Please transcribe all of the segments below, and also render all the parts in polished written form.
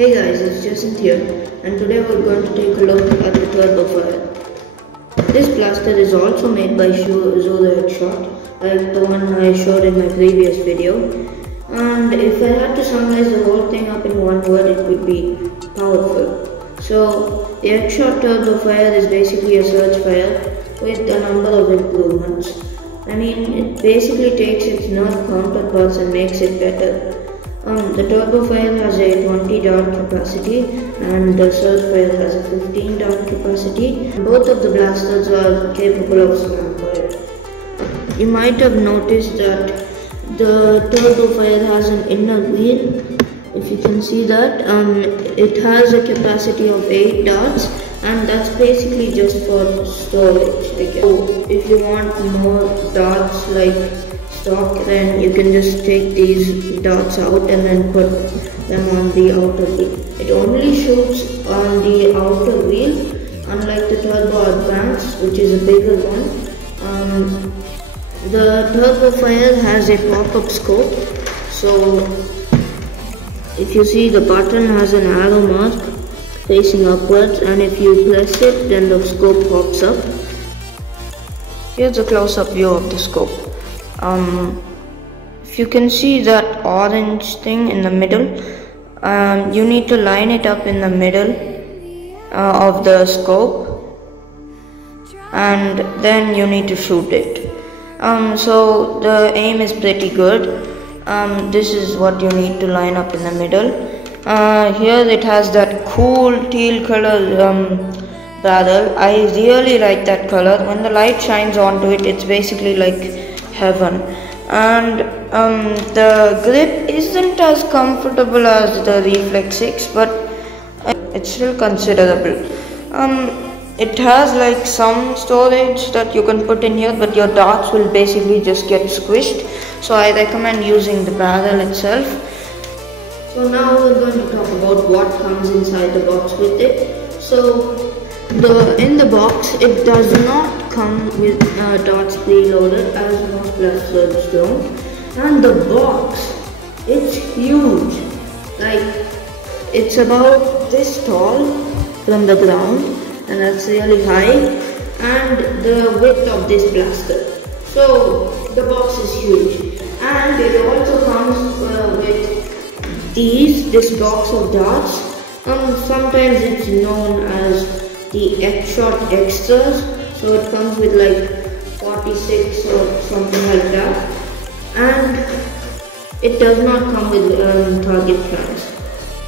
Hey guys, it's Jason here, and today we're going to take a look at the Turbo Fire. This blaster is also made by Zuru Headshot, like the one I showed in my previous video. And if I had to summarize the whole thing up in one word, it would be powerful. So, the Headshot Turbo Fire is basically a surge fire with a number of improvements. I mean, it basically takes its nerf counterparts and makes it better. The Turbo Fire has a 20 dart capacity and the Surge Fire has a 15 dart capacity. Both of the blasters are capable of slam fire. You might have noticed that the Turbo Fire has an inner wheel. If you can see that, it has a capacity of 8 darts, and that's basically just for storage. So if you want more darts like stock, then you can just take these darts out and then put them on the outer wheel. It only shoots on the outer wheel, unlike the Turbo Advance, which is a bigger one. The Turbo Fire has a pop-up scope, so if you see, the button has an arrow mark facing upwards, and if you press it, then the scope pops up. Here's a close-up view of the scope. If you can see that orange thing in the middle, you need to line it up in the middle of the scope, and then you need to shoot it. So the aim is pretty good. This is what you need to line up in the middle. Here it has that cool teal color barrel. I really like that color. When the light shines onto it, it's basically like heaven. And the grip isn't as comfortable as the Reflex 6, but it's still considerable. It has like some storage that you can put in here, but your darts will basically just get squished, so I recommend using the barrel itself. So now we're going to talk about what comes inside the box with it. So in the box, it does not come with darts preloaded as most blasters don't. And the box, it's huge. Like, it's about this tall from the ground, and that's really high, and the width of this blaster. So the box is huge, and it also comes with this box of darts. Sometimes it's known as the Headshot Extras, so it comes with like 46 or something like that, and it does not come with target cans.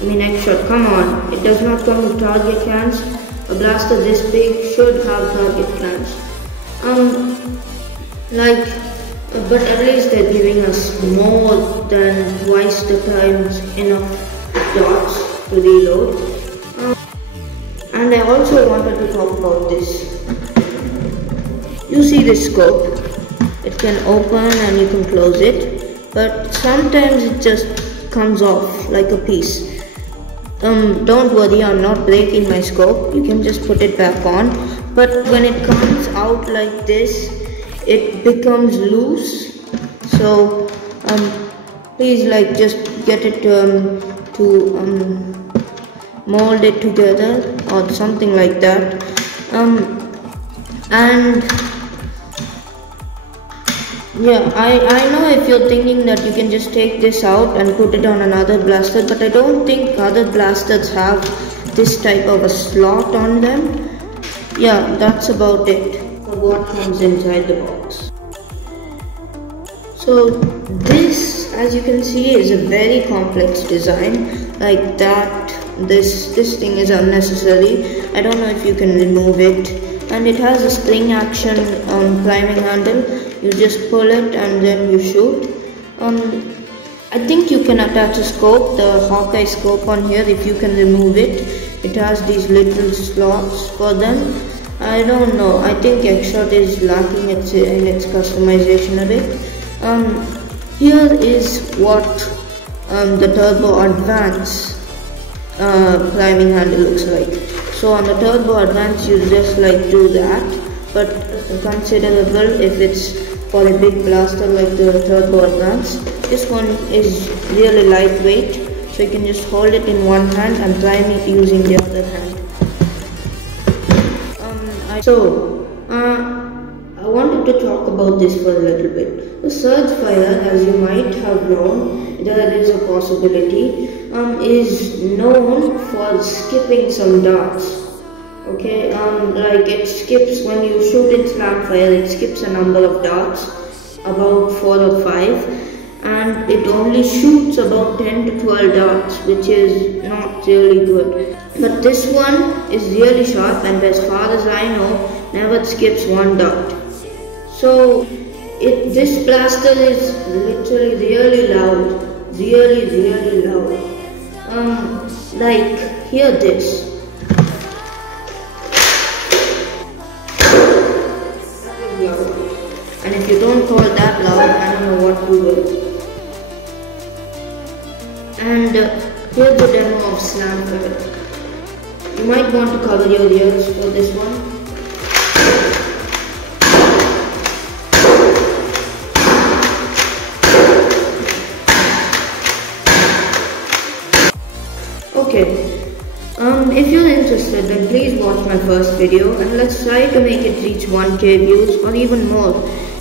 I mean, Headshot, come on, it does not come with target cans. A blaster this big should have target cans. But at least they're giving us more than twice the times enough darts to reload. And I also wanted to talk about this. You see this scope? It can open and you can close it, but sometimes it just comes off like a piece. Don't worry, I'm not breaking my scope. You can just put it back on. But when it comes out like this, it becomes loose. So please just get it to mold it together or something like that. And yeah, I know if you're thinking that you can just take this out and put it on another blaster, but I don't think other blasters have this type of a slot on them. Yeah, that's about it for what comes inside the box. So this, as you can see, is a very complex design. Like that, this thing is unnecessary. I don't know if you can remove it. And it has a spring action priming handle. You just pull it and then you shoot. I think you can attach a scope, the Hawkeye scope on here, if you can remove it. It has these little slots for them. I don't know, I think Headshot is lacking in its customization a bit. Here is what the Turbo Advance priming handle looks like. So on the Turbo Advance, you just do that, but considerable if it's for a big blaster like the Turbo Advance. This one is really lightweight, So you can just hold it in one hand and prime it using the other hand. I wanted to talk about this for a little bit. The surge fire, as you might have known, there is a possibility, is known for skipping some darts. Okay, like it skips when you shoot in slam fire, it skips a number of darts, about 4 or 5, and it only shoots about 10 to 12 darts, which is not really good. But this one is really sharp, and as far as I know, never skips one dart. So this blaster is literally really loud, really loud. Like, hear this. And if you don't call that loud, I don't know what to do. And here's the demo of slam fire. You might want to cover your ears for this one. Okay, if you're interested, then please watch my first video and let's try to make it reach 1K views or even more.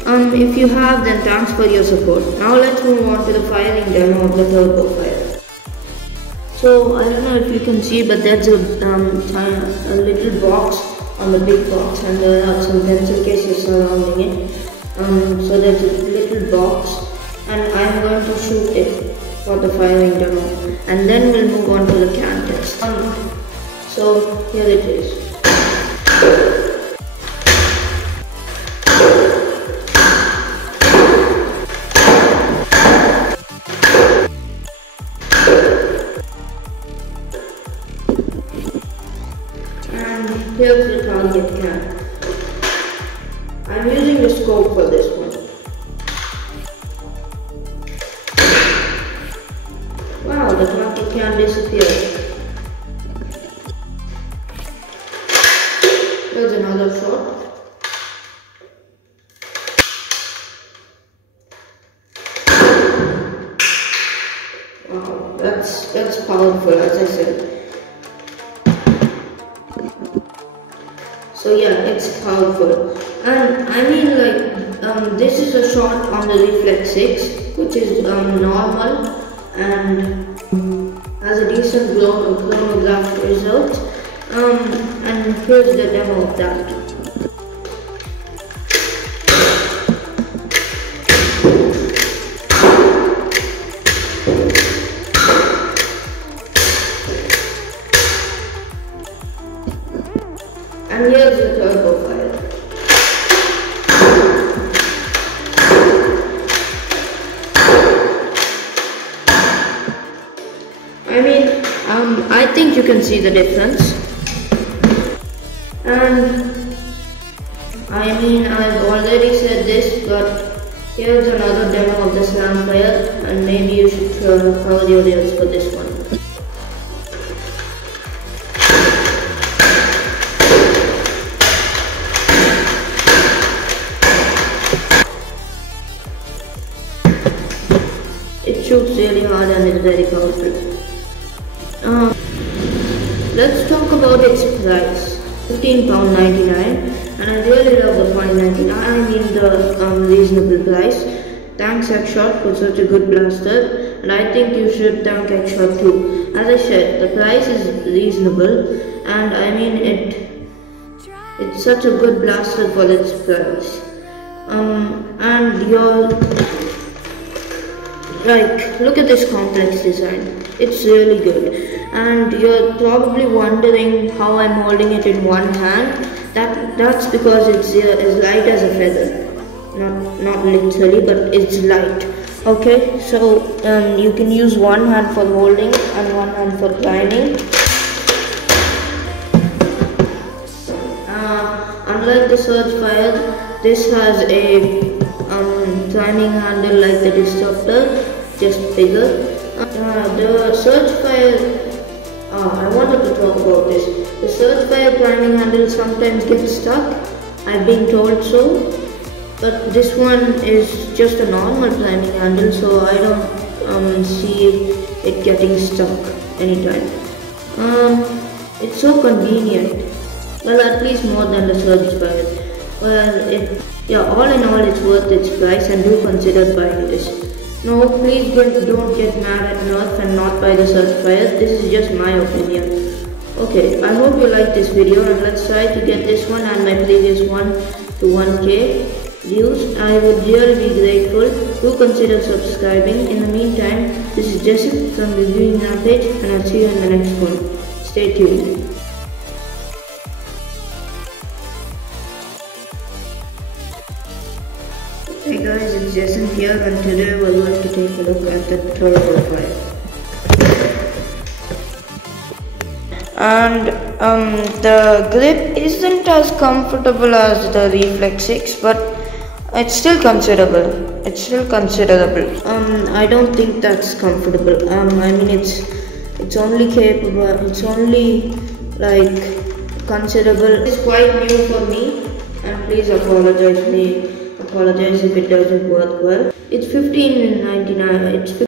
If you have, then thanks for your support. Now let's move on to the firing demo of the turbo fire. So I don't know if you can see, but there's a little box on the big box, and there are some pencil cases surrounding it. So there's a little box, and I'm going to shoot it for the firing demo, and then we'll move on to the can test. So here it is. And here's the target can. I'm using the scope for this one. Wow, the target can disappear. Here's another shot. Wow, that's powerful, as I said. So yeah, it's powerful. And I mean, like, this is a shot on the Reflex 6, which is normal and has a decent chronograph result. And here's the demo of that. And here's the turbo fire. I mean, I think you can see the difference. And I mean, I've already said this, but here's another demo of the slam fire, and maybe you should cover your ears for this one. It shoots really hard and is very powerful. Let's talk about its price. £15.99, and I really love the $5.99. I mean the reasonable price. Thanks X-Shot for such a good blaster, and I think you should thank X-Shot too. As I said, the price is reasonable, and I mean it's such a good blaster for its price. And you're like, look at this complex design. It's really good. And you're probably wondering how I'm holding it in one hand. That's because it's as light as a feather. Not literally, but it's light. Okay, so you can use one hand for holding and one hand for priming. Unlike the Surge Fire, this has a priming handle like the Disruptor, just bigger. The Surge Fire, I wanted to talk about this. The Surge Fire priming handle sometimes gets stuck. I've been told so. But this one is just a normal priming handle, so I don't see it getting stuck anytime. It's so convenient. Well, at least more than the Surge Pirate. Well, all in all, it's worth its price, and do consider buying this. No, please don't get mad at Nerf and not buy the Surge Pirate. This is just my opinion. Okay, I hope you liked this video, and let's try to get this one and my previous one to 1k views. I would really be grateful. Do consider subscribing. In the meantime, this is Jesse from Reviewing Rampage, and I'll see you in the next one. Stay tuned. Hey guys, it's Jason here, and today we're going to take a look at the Turbo 5. And the grip isn't as comfortable as the Reflex 6, but it's still considerable. I don't think that's comfortable. I mean, it's only capable. It's only like considerable. It's quite new for me, and please apologize if it doesn't work well. It's $15.99. It's